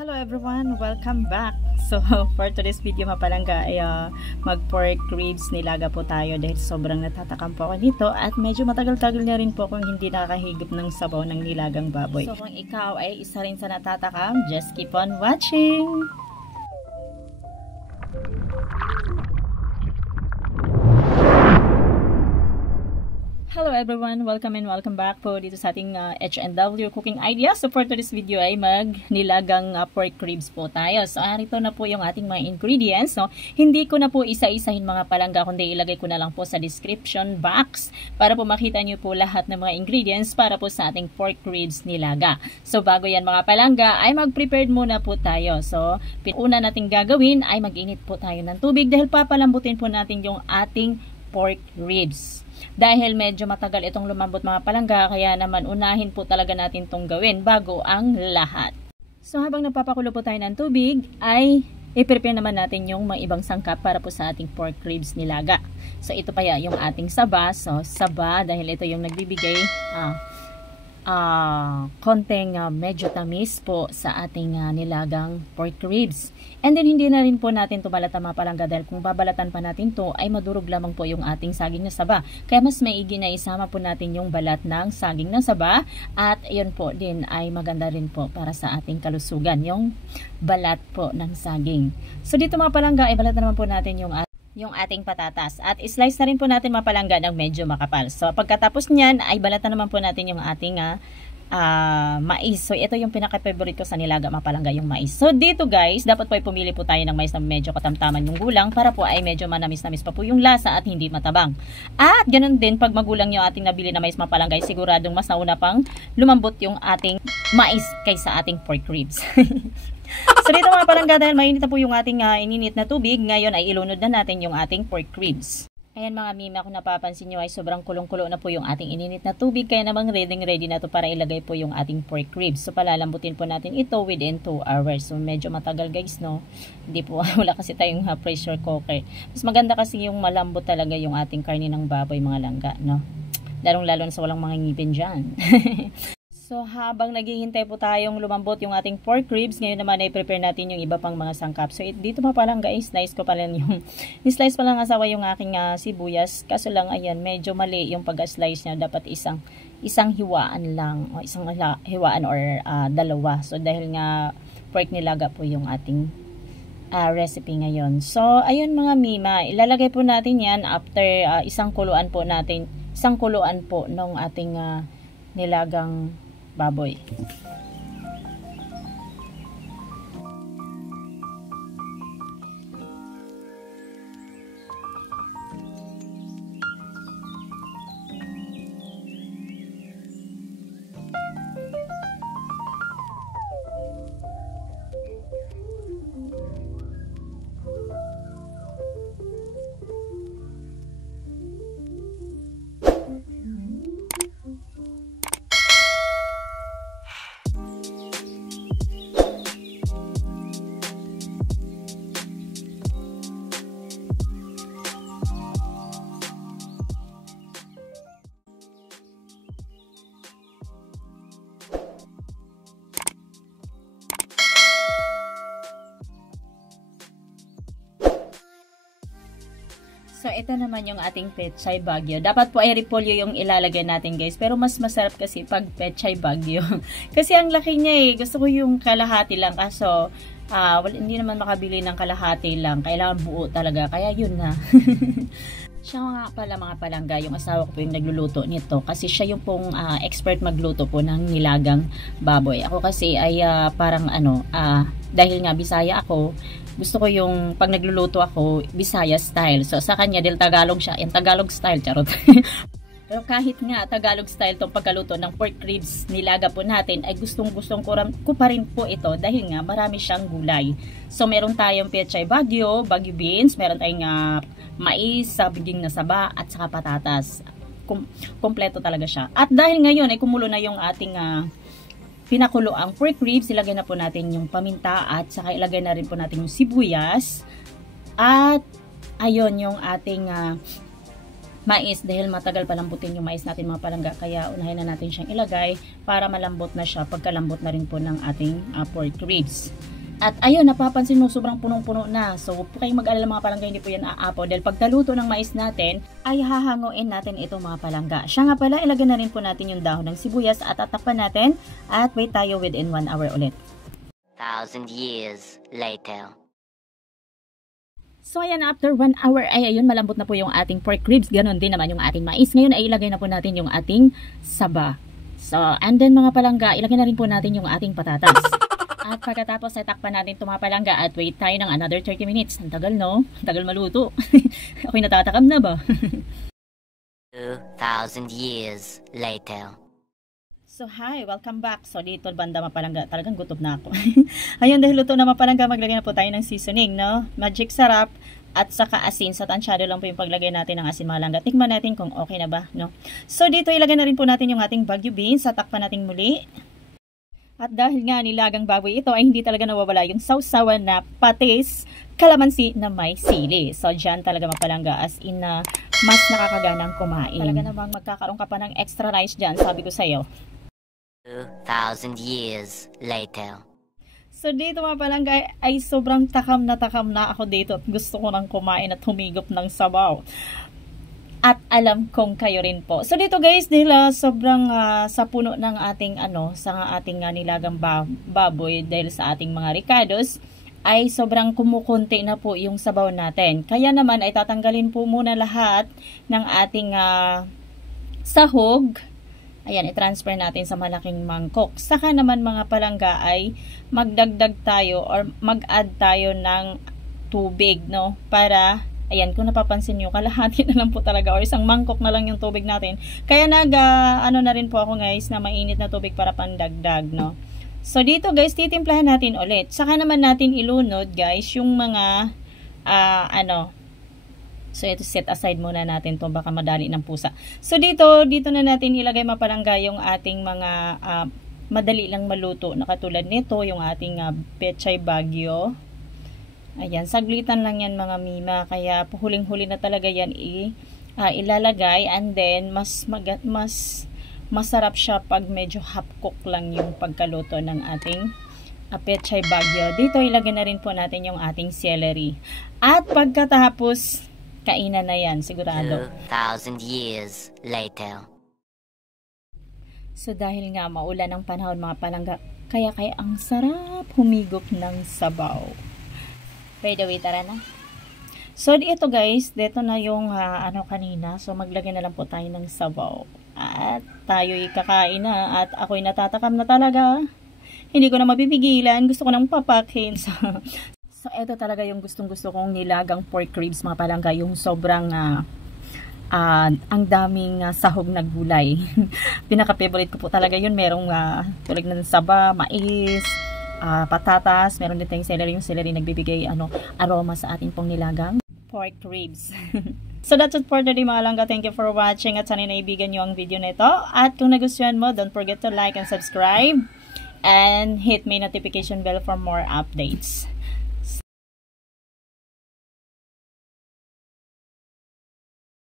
Hello everyone, welcome back. So for today's video mga palangga ay mag pork ribs nilaga po tayo dahil sobrang natatakam po ako nito at medyo matagal-tagal na rin po kung hindi nakahigop ng sabaw ng nilagang baboy. So kung ikaw ay isa rin sa natatakam, just keep on watching. Hello everyone, welcome and welcome back po dito sa ating H&W Cooking Ideas. So for today's video ay nilagang pork ribs po tayo. So narito na po yung ating mga ingredients. No? Hindi ko na po isa-isahin mga palangga, kundi ilagay ko na lang po sa description box para po makita nyo po lahat ng mga ingredients para po sa ating pork ribs nilaga. So bago yan mga palangga ay mag-prepared muna po tayo. So una nating gagawin ay mag-init po tayo ng tubig dahil papalambutin po natin yung ating pork ribs. Dahil medyo matagal itong lumambot mga palangga, kaya naman unahin po talaga natin itong gawin bago ang lahat. So habang napapakulo po tayo ng tubig, ay i-prepare naman natin yung mga ibang sangkap para po sa ating pork ribs nilaga. So ito pa yung ating saba. So saba, dahil ito yung nagbibigay konting medyo tamis po sa ating nilagang pork ribs. And then hindi na rin po natin ito balatan mga palangga dahil kung babalatan pa natin to ay madurog lamang po yung ating saging na saba. Kaya mas maigi na isama po natin yung balat ng saging na saba at yun po din ay maganda rin po para sa ating kalusugan, yung balat po ng saging. So dito mga palangga ay balatan naman po natin yung ating patatas at slice na rin po natin mga palangga ng medyo makapal. So pagkatapos niyan ay balatan naman po natin yung ating mais. So ito yung pinaka-favorite ko sa nilaga mga palangga, yung mais. So dito guys, dapat po ay pumili po tayo ng mais na medyo katamtaman yung gulang para po ay medyo manamis-namis pa po yung lasa at hindi matabang. At ganun din pag magulang yung ating nabili na mais mga palangga, siguradong mas nauna pang lumambot yung ating mais kaysa ating pork ribs. So dito mga palangga, dahil mainit na po yung ating ininit na tubig, ngayon ay ilunod na natin yung ating pork ribs. Ayan mga mima, kung napapansin nyo ay sobrang kulong-kulo na po yung ating ininit na tubig, kaya namang ready na to para ilagay po yung ating pork ribs. So palalambutin po natin ito within 2 hours. So medyo matagal guys, no? Hindi po, wala kasi tayong pressure cooker. Mas maganda kasi yung malambot talaga yung ating karne ng baboy mga langga, no? Lalong-lalo na sa walang mga ngipin dyan. So habang naghihintay po tayong lumambot yung ating pork ribs, ngayon naman ay prepare natin yung iba pang mga sangkap. So dito pa lang guys, slice ko pala yung ni-slice pa lang asawa yung aking sibuyas. Kaso lang ayan, medyo mali yung pag-slice niya, dapat isang hiwaan lang o isang hiwaan or dalawa. So dahil nga pork nilaga po yung ating recipe ngayon. So ayun mga mima, ilalagay po natin yan after isang kuluan po nung ating nilagang baboy. So, ito naman yung ating pechay bagyo. Dapat po ay repolyo yung ilalagay natin guys. Pero mas masarap kasi pag pechay bagyo. Kasi ang laki niya eh. Gusto ko yung kalahati lang. Kaso, hindi naman makabili ng kalahati lang. Kailangan buo talaga. Kaya yun na. Siya nga pala mga palangga, yung asawa ko po yung nagluluto nito. Kasi siya yung pong expert magluto po ng nilagang baboy. Ako kasi ay parang dahil nga Bisaya ako, gusto ko yung pag nagluluto ako, Bisaya style. So sa kanya, dahil Tagalog siya, yung Tagalog style, charot. Pero kahit nga Tagalog style tong pagkaluto ng pork ribs nilaga po natin, ay gustong-gustong ko pa rin po ito dahil nga marami siyang gulay. So meron tayong pechay bagyo beans, meron tayong mais, sabiging na saba, at saka patatas. Kompleto talaga siya. At dahil ngayon ay kumulo na yung ating pinakulo ang pork ribs, ilagay na po natin yung paminta at saka ilagay na rin po natin yung sibuyas. At ayun yung ating mais dahil matagal palambutin yung mais natin mga palangga, kaya unahin na natin siyang ilagay para malambot na siya pagkalambot na rin po ng ating pork ribs. At ayun, napapansin mo sobrang punong-puno na. So, huwag po kayong mag-alala mga palangga, hindi po yan aapaw. Dahil pagkaluto ng mais natin, ay hahanguin natin ito mga palangga. Siya nga pala, ilagay na rin po natin yung dahon ng sibuyas at tatakpan natin. At wait tayo within 1 hour ulit. 1,000 years later. So ayan, after 1 hour ay ayun, malambot na po yung ating pork ribs. Ganon din naman yung ating mais. Ngayon ay ilagay na po natin yung ating saba. So, and then mga palangga, ilagay na rin po natin yung ating patatas. At pagkatapos ay takpan natin ito mga palangga at wait tayo ng another 30 minutes. Ang tagal, no? Ang tagal maluto. Ako'y natatakam na ba? 2,000 years later. So hi, welcome back. So dito banda mga palangga, talagang gutom na ako. Ayun, dahil luto na mga palangga, maglagay na po tayo ng seasoning, no? Magic sarap at saka asin. Sa tansyado lang po yung paglagay natin ng asin mga palangga. Tikman natin kung okay na ba, no? So dito ilagay na rin po natin yung ating Baguio beans. Takpan natin muli. At dahil nga nilagang baboy ito ay hindi talaga nawawala yung sausawan na patis, kalamansi na may sili. So dyan talaga mga palangga, as in na mas nakakaganang kumain. Talaga namang magkakaroon ka pa ng extra rice dyan, sabi ko sa'yo. 2,000 years later. So dito mga palangga ay sobrang takam na ako dito at gusto ko nang kumain at humigop ng sabaw. At alam kong kayo rin po. So dito guys, dahil sobrang sa puno ng ating sa ating nilagang baboy dahil sa ating mga ricados ay sobrang kumukunti na po yung sabaw natin. Kaya naman ay tatanggalin po muna lahat ng ating sahog. Ayan, i-transfer natin sa malaking mangkok. Saka naman mga palangga ay magdagdag tayo or mag-add tayo ng tubig, no? Para, ayan, kung napapansin nyo, kalahati na lang po talaga or isang mangkok na lang yung tubig natin. Kaya na rin po ako guys na mainit na tubig para pandagdag, no? So dito guys, titimplahan natin ulit. Saka naman natin ilunod guys yung mga, so ito set aside muna natin to, baka madali ng pusa. So dito na natin ilagay mapalangga yung ating mga madali lang maluto na katulad nito, yung ating pechay Baguio. Ayan, saglitan lang yan mga mima, kaya huling-huli na talaga yan ilalagay, and then mas masarap siya pag medyo half cook lang yung pagkaluto ng ating pechay Baguio. Dito ilagay na rin po natin yung ating celery. At pagkatapos kainan na yan, sigurado. 2,000 years later. So dahil nga maulan ang panahon mga palangga, kaya ang sarap humigop ng sabaw. By the way, tara na. So dito guys, dito na yung kanina. So maglagay na lang po tayo ng sabaw. At tayo'y kakain na at ako'y natatakam na talaga. Hindi ko na mapipigilan, gusto ko nang papakin. So, ito talaga yung gustong-gusto kong nilagang pork ribs mga palangga. Yung sobrang, ang daming sahog na gulay. Pinaka-favorite ko po talaga yun. Merong tulad ng saba, mais, patatas. Meron din tayong celery. Yung celery nagbibigay aroma sa ating pong nilagang pork ribs. So, that's it for today mga palangga. Thank you for watching. At sana naibigan nyo ang video na ito. At kung nagustuhan mo, don't forget to like and subscribe. And hit my notification bell for more updates.